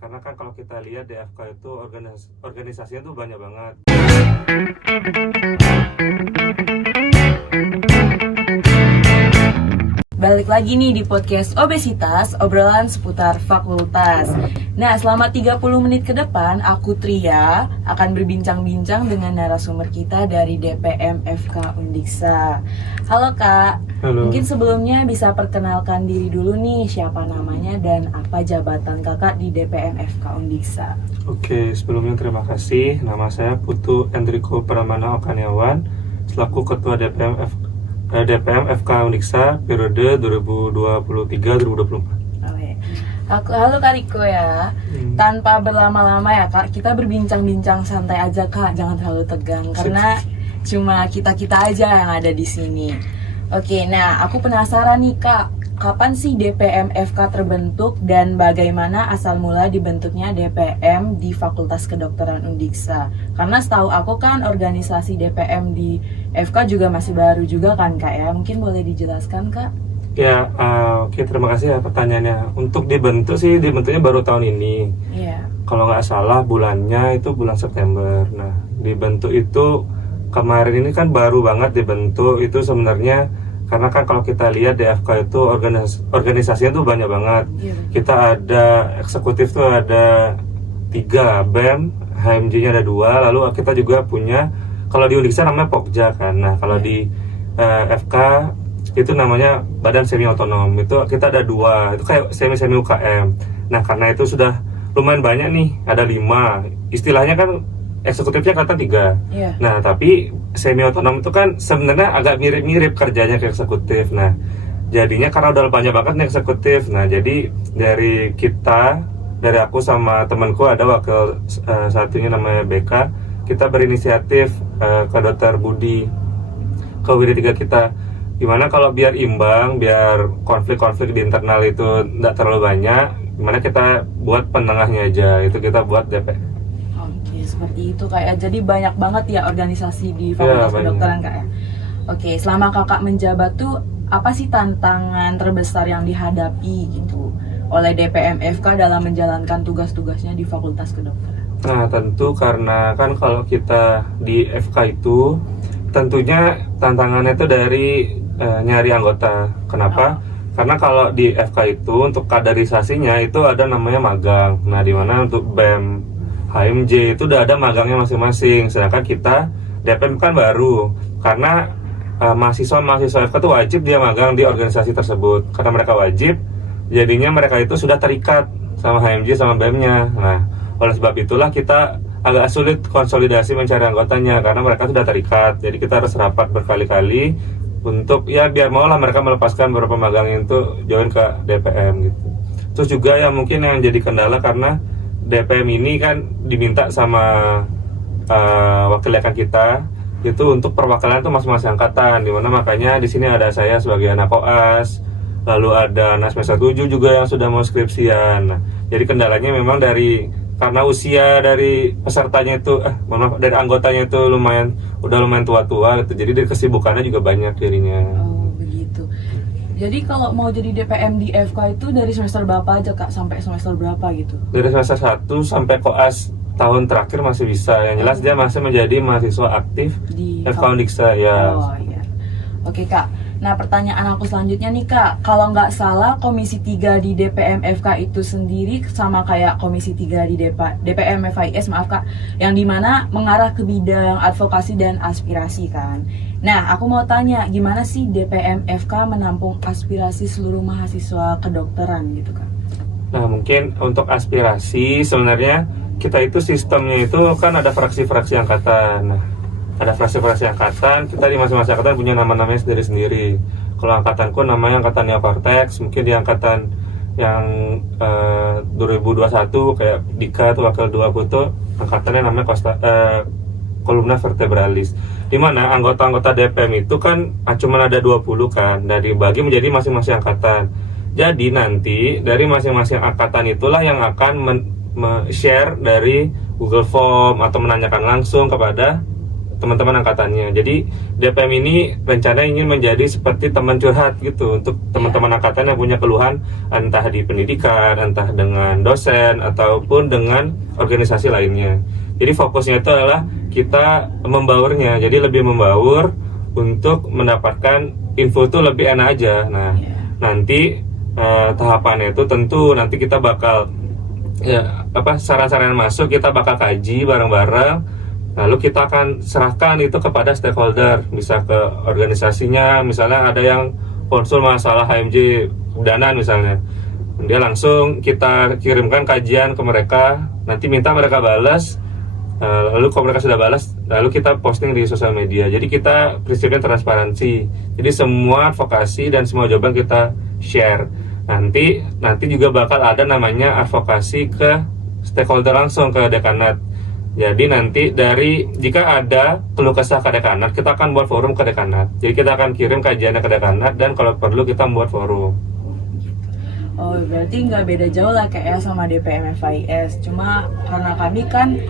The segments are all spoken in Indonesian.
Karena kan kalau kita lihat DFK itu organisasinya tuh banyak banget. Balik lagi nih di podcast Obesitas, obrolan seputar fakultas. Nah, selama 30 menit ke depan, aku Tria akan berbincang-bincang dengan narasumber kita dari DPM FK Undiksa. Halo Kak, Halo. Mungkin sebelumnya bisa perkenalkan diri dulu nih, siapa namanya dan apa jabatan kakak di DPM FK Undiksa. Oke, sebelumnya terima kasih. Nama saya Putu Endriko Pramana Okaniawan, selaku Ketua DPM FK Undiksa periode 2023-2024. Halo Kak Riko ya. Tanpa berlama-lama ya Kak, kita berbincang-bincang santai aja Kak, jangan terlalu tegang karena cuma kita-kita aja yang ada di sini. Oke, nah aku penasaran nih Kak, kapan sih DPM FK terbentuk dan bagaimana asal mula dibentuknya DPM di Fakultas Kedokteran Undiksa? Karena setahu aku kan organisasi DPM di FK juga masih baru juga kan Kak ya, mungkin boleh dijelaskan Kak? Ya, oke, terima kasih ya pertanyaannya. Untuk dibentuknya baru tahun ini. Iya. Kalau nggak salah bulannya itu bulan September. Nah, dibentuk itu kemarin ini kan baru banget dibentuk itu sebenarnya karena kan kalau kita lihat DFK itu organisasinya tuh banyak banget. Iya. Kita ada eksekutif tuh ada 3 BEM, HMJ-nya ada 2, lalu kita juga punya kalau di Undiksa namanya Pokja kan. Nah, kalau di FK itu namanya badan semi otonom, itu kita ada 2, itu kayak semi UKM. Nah, karena itu sudah lumayan banyak nih, ada 5, istilahnya kan eksekutifnya kata 3. Iya. Nah, tapi semi otonom itu kan sebenarnya agak mirip-mirip kerjanya ke eksekutif. Nah, jadinya karena udah banyak banget nih eksekutif, nah jadi dari aku sama temanku ada wakil satunya namanya BK, kita berinisiatif ke Dr. Budi, ke WD3 kita, gimana kalau biar imbang, biar konflik-konflik di internal itu tidak terlalu banyak, gimana kita buat penengahnya aja, itu kita buat DP. Oke, seperti itu Kak ya. Jadi banyak banget ya organisasi di Fakultas Kedokteran Kak ya. Oke, selama kakak menjabat tuh apa sih tantangan terbesar yang dihadapi gitu oleh DPM FK dalam menjalankan tugas-tugasnya di Fakultas Kedokteran? Nah, tentu karena kan kalau kita di FK itu tentunya tantangannya itu dari nyari anggota. Kenapa? Karena kalau di FK itu untuk kaderisasinya itu ada namanya magang. Nah, di mana untuk BEM, HMJ itu udah ada magangnya masing-masing. Sedangkan kita DPM kan baru. Karena mahasiswa FK itu wajib dia magang di organisasi tersebut. Karena mereka wajib, jadinya mereka itu sudah terikat sama HMJ sama BEM-nya. Nah, oleh sebab itulah kita agak sulit konsolidasi mencari anggotanya karena mereka sudah terikat. Jadi kita harus rapat berkali-kali untuk ya biar maulah mereka melepaskan beberapa magang itu join ke DPM gitu. Terus juga ya mungkin yang jadi kendala karena DPM ini kan diminta sama wakil dekan kita itu untuk perwakilan itu masing-masing angkatan, dimana makanya di sini ada saya sebagai anak koas, lalu ada anak semester 7 juga yang sudah mau skripsian. Nah, jadi kendalanya memang karena usia dari pesertanya itu dari anggotanya itu udah lumayan tua-tua gitu. Jadi dari kesibukannya juga banyak dirinya. Oh, begitu. Jadi kalau mau jadi DPM di FK itu dari semester berapa aja Kak, sampai semester berapa gitu? Dari semester 1 sampai koas tahun terakhir masih bisa. Yang jelas dia masih menjadi mahasiswa aktif Di FK Undiksa ya. Oh iya. Oke Kak, nah pertanyaan aku selanjutnya nih Kak, kalau nggak salah Komisi 3 di DPM FK itu sendiri sama kayak Komisi 3 di DPM FIS, maaf Kak, yang dimana mengarah ke bidang advokasi dan aspirasi kan. Nah, aku mau tanya, gimana sih DPM FK menampung aspirasi seluruh mahasiswa kedokteran gitu Kak? Nah, mungkin untuk aspirasi sebenarnya kita itu sistemnya itu kan ada fraksi-fraksi angkatan. Nah, ada fraksi-fraksi angkatan, kita di masing-masing angkatan punya nama-namanya sendiri-sendiri. Kalau angkatanku namanya angkatan Neokortex, mungkin di angkatan yang 2021 kayak Dika tuh wakil 2 tuh angkatannya namanya kolumna vertebralis. Dimana anggota-anggota DPM itu kan cuma ada 20 kan, dan dibagi menjadi masing-masing angkatan. Jadi nanti dari masing-masing angkatan itulah yang akan share dari Google Form atau menanyakan langsung kepada teman-teman angkatannya. Jadi DPM ini rencana ingin menjadi seperti teman curhat gitu untuk teman-teman angkatan yang punya keluhan entah di pendidikan, entah dengan dosen ataupun dengan organisasi lainnya. Jadi fokusnya itu adalah kita membaurnya, jadi lebih membaur untuk mendapatkan info itu lebih enak aja. Nah, nanti tahapannya itu tentu nanti kita bakal saran-saran masuk kita bakal kaji bareng-bareng, lalu kita akan serahkan itu kepada stakeholder, bisa ke organisasinya, misalnya ada yang konsul masalah HMJ kebidanan misalnya, dia langsung kita kirimkan kajian ke mereka, nanti minta mereka balas, lalu kalau mereka sudah balas, lalu kita posting di sosial media. Jadi kita prinsipnya transparansi, jadi semua advokasi dan semua jawaban kita share. Nanti juga bakal ada namanya advokasi ke stakeholder langsung ke dekanat. Jadi nanti jika ada keluh kesah ke dekanat, kita akan buat forum ke dekanat. Jadi kita akan kirim kajiannya ke dekanat dan kalau perlu kita membuat forum. Oh, berarti nggak beda jauh lah kayak sama DPM FIS. Cuma karena kami kan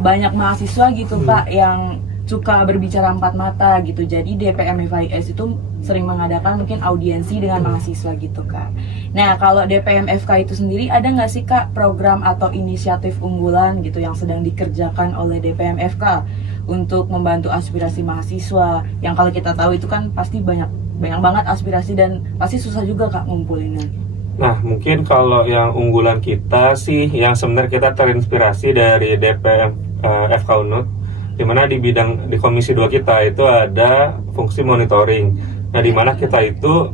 banyak mahasiswa gitu Pak yang suka berbicara empat mata gitu. Jadi DPM FIS itu sering mengadakan mungkin audiensi dengan mahasiswa gitu Kak. Nah, kalau DPM FK itu sendiri ada nggak sih Kak program atau inisiatif unggulan gitu yang sedang dikerjakan oleh DPM FK untuk membantu aspirasi mahasiswa? Yang kalau kita tahu itu kan pasti banyak banget aspirasi dan pasti susah juga Kak ngumpulinnya. Nah, mungkin kalau yang unggulan kita sih yang sebenarnya kita terinspirasi dari DPM FK UNUD, dimana di komisi 2 kita itu ada fungsi monitoring. Nah, dimana kita itu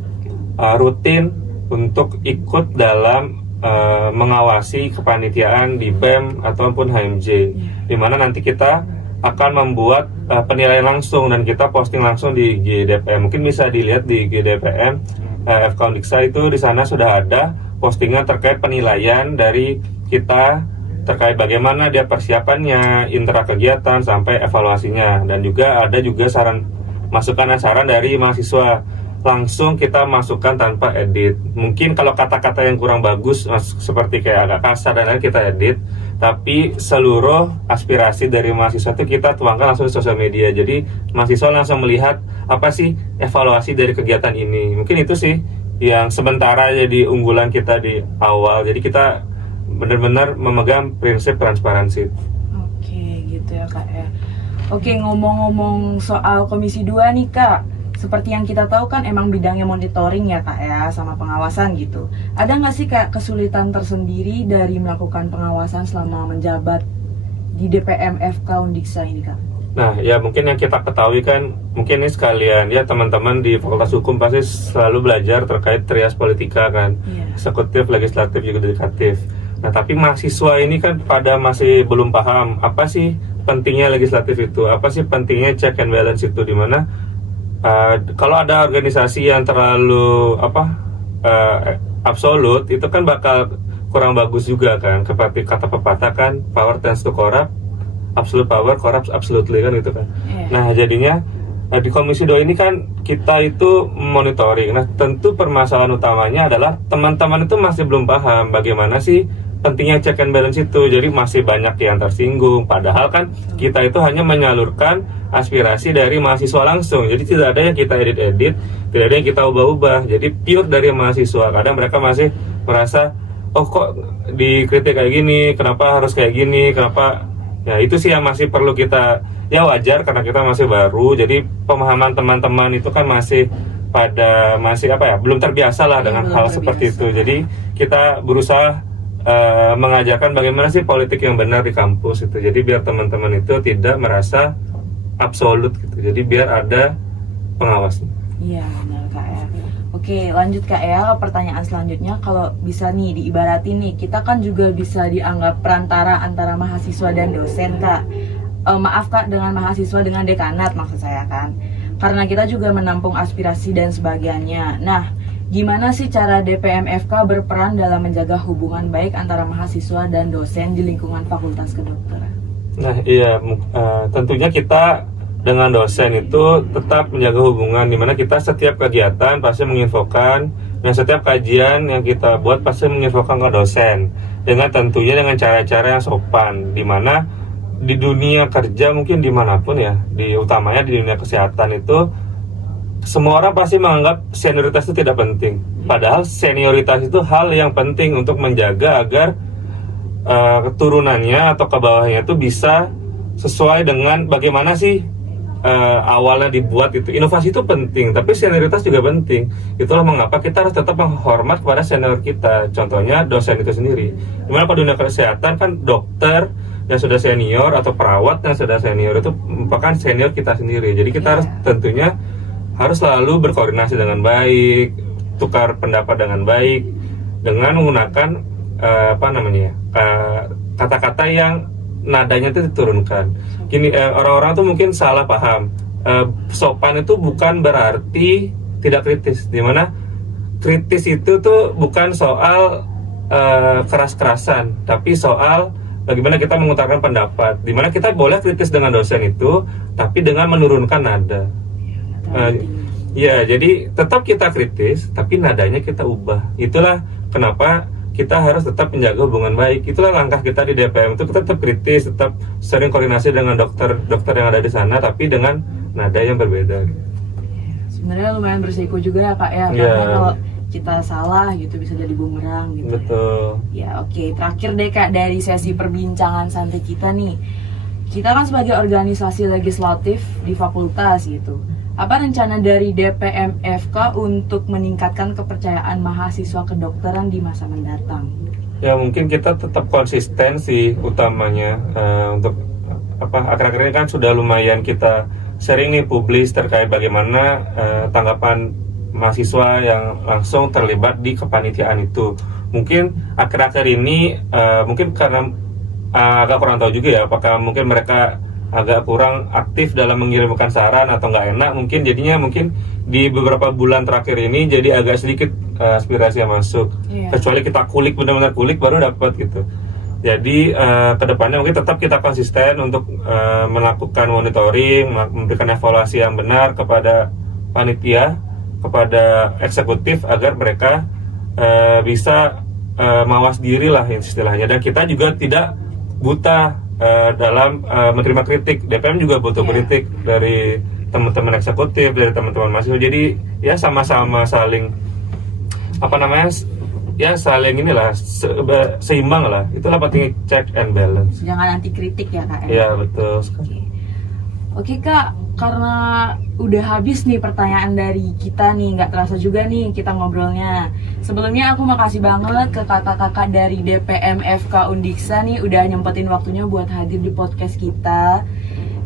rutin untuk ikut dalam mengawasi kepanitiaan di BEM ataupun HMJ, dimana nanti kita akan membuat penilaian langsung dan kita posting langsung di IG DPM. Mungkin bisa dilihat di IG DPM FK Undiksa, itu di sana sudah ada postingan terkait penilaian dari kita terkait bagaimana dia persiapannya, intra kegiatan sampai evaluasinya, dan juga ada masukan dan saran dari mahasiswa langsung kita masukkan tanpa edit. Mungkin kalau kata-kata yang kurang bagus seperti kayak agak kasar dan lain kita edit, tapi seluruh aspirasi dari mahasiswa itu kita tuangkan langsung di sosial media. Jadi mahasiswa langsung melihat apa sih evaluasi dari kegiatan ini. Mungkin itu sih yang sementara jadi unggulan kita di awal. Jadi kita benar-benar memegang prinsip transparansi. Oke, gitu ya Kak ya. Oke, ngomong-ngomong soal Komisi 2 nih Kak, seperti yang kita tahu kan emang bidangnya monitoring ya Kak ya, sama pengawasan gitu. Ada nggak sih Kak kesulitan tersendiri dari melakukan pengawasan selama menjabat di DPM FK Undiksa ini Kak? Nah, ya mungkin yang kita ketahui kan, mungkin ini sekalian ya teman-teman di Fakultas Hukum pasti selalu belajar terkait trias politika kan, eksekutif, legislatif, yudikatif. Nah, tapi mahasiswa ini kan masih belum paham apa sih pentingnya legislatif itu, apa sih pentingnya check and balance itu, dimana kalau ada organisasi yang terlalu absolut itu kan bakal kurang bagus juga kan, seperti kata pepatah kan, power tends to corrupt, absolute power corrupts absolutely kan gitu kan. Nah, jadinya di Komisi 2 ini kan kita itu monitoring. Nah, tentu permasalahan utamanya adalah teman-teman itu masih belum paham bagaimana sih pentingnya check and balance itu. Jadi masih banyak yang tersinggung, padahal kan kita itu hanya menyalurkan aspirasi dari mahasiswa langsung. Jadi tidak ada yang kita edit-edit, tidak ada yang kita ubah-ubah. Jadi pure dari mahasiswa. Kadang mereka masih merasa, oh kok dikritik kayak gini, kenapa harus kayak gini, kenapa. Ya itu sih yang masih perlu kita, ya wajar karena kita masih baru. Jadi pemahaman teman-teman itu kan masih belum terbiasa lah dengan hal seperti itu. Jadi kita berusaha mengajarkan bagaimana sih politik yang benar di kampus itu. Jadi biar teman-teman itu tidak merasa absolut gitu. Jadi biar ada pengawasnya. Iya, benar Kak ya. Oke, lanjut Kak ya, pertanyaan selanjutnya. Kalau bisa nih diibaratin nih, kita kan juga bisa dianggap perantara antara mahasiswa dan dosen Kak. Maaf Kak, dengan mahasiswa dengan dekanat maksud saya kan. Karena kita juga menampung aspirasi dan sebagainya. Nah, gimana sih cara DPM FK berperan dalam menjaga hubungan baik antara mahasiswa dan dosen di lingkungan Fakultas Kedokteran? Nah iya, tentunya kita dengan dosen itu tetap menjaga hubungan, dimana kita setiap kegiatan pasti menginfokan, dan setiap kajian yang kita buat pasti menginfokan ke dosen, dengan tentunya dengan cara-cara yang sopan, dimana di dunia kerja mungkin dimanapun ya, utamanya di dunia kesehatan itu semua orang pasti menganggap senioritas itu tidak penting. Padahal senioritas itu hal yang penting untuk menjaga agar keturunannya atau ke bawahnya itu bisa sesuai dengan bagaimana sih awalnya dibuat itu. Inovasi itu penting, tapi senioritas juga penting. Itulah mengapa kita harus tetap menghormat kepada senior kita. Contohnya dosen itu sendiri. Dimana pada dunia kesehatan kan dokter yang sudah senior atau perawat yang sudah senior itu merupakan senior kita sendiri. Jadi kita harus tentunya harus selalu berkoordinasi dengan baik, tukar pendapat dengan baik, dengan menggunakan kata-kata yang nadanya itu diturunkan. Gini, orang-orang tuh mungkin salah paham. Sopan itu bukan berarti tidak kritis. Dimana kritis itu tuh bukan soal keras-kerasan, tapi soal bagaimana kita mengutarakan pendapat. Dimana kita boleh kritis dengan dosen itu, tapi dengan menurunkan nada. Ya, jadi tetap kita kritis, tapi nadanya kita ubah. Itulah kenapa kita harus tetap menjaga hubungan baik. Itulah langkah kita di DPM itu, kita tetap kritis, tetap sering koordinasi dengan dokter yang ada di sana, tapi dengan nada yang berbeda. Sebenarnya lumayan berisiko juga ya Kak ya, karena kalau kita salah gitu bisa jadi bumerang gitu. Betul. Ya oke. Terakhir deh Kak, dari sesi perbincangan santai kita nih, kita kan sebagai organisasi legislatif di fakultas gitu, apa rencana dari DPM FK untuk meningkatkan kepercayaan mahasiswa kedokteran di masa mendatang? Ya mungkin kita tetap konsisten sih utamanya, untuk akhir-akhir ini kan sudah lumayan kita sering nih publis terkait bagaimana tanggapan mahasiswa yang langsung terlibat di kepanitiaan itu. Mungkin akhir-akhir ini mungkin karena agak kurang tahu juga ya, apakah mungkin mereka agak kurang aktif dalam mengirimkan saran atau nggak enak, mungkin jadinya mungkin di beberapa bulan terakhir ini jadi agak sedikit aspirasi yang masuk. Kecuali kita kulik, benar-benar kulik baru dapat gitu. Jadi kedepannya mungkin tetap kita konsisten untuk melakukan monitoring, memberikan evaluasi yang benar kepada panitia, kepada eksekutif agar mereka bisa mawas diri lah istilahnya. Dan kita juga tidak buta dalam menerima kritik. DPM juga butuh kritik dari teman-teman eksekutif, dari teman-teman mahasiswa. Jadi ya sama-sama saling saling inilah seimbang lah. Itulah penting, check and balance. Jangan anti kritik ya Kak. Ya betul. Oke Kak, karena udah habis nih pertanyaan dari kita nih, nggak terasa juga nih kita ngobrolnya. Sebelumnya aku makasih banget ke kakak-kakak dari DPM FK Undiksa nih udah nyempetin waktunya buat hadir di podcast kita.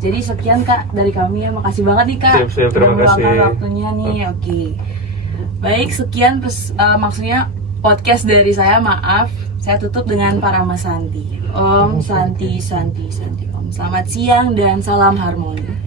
Jadi sekian Kak dari kami ya, makasih banget nih Kak. Siap, terima kasih. Waktunya nih, oke. Baik, sekian maksudnya podcast dari saya, maaf. Saya tutup dengan Parama Santi. Om Santi Santi Santi Om. Selamat siang dan salam harmoni.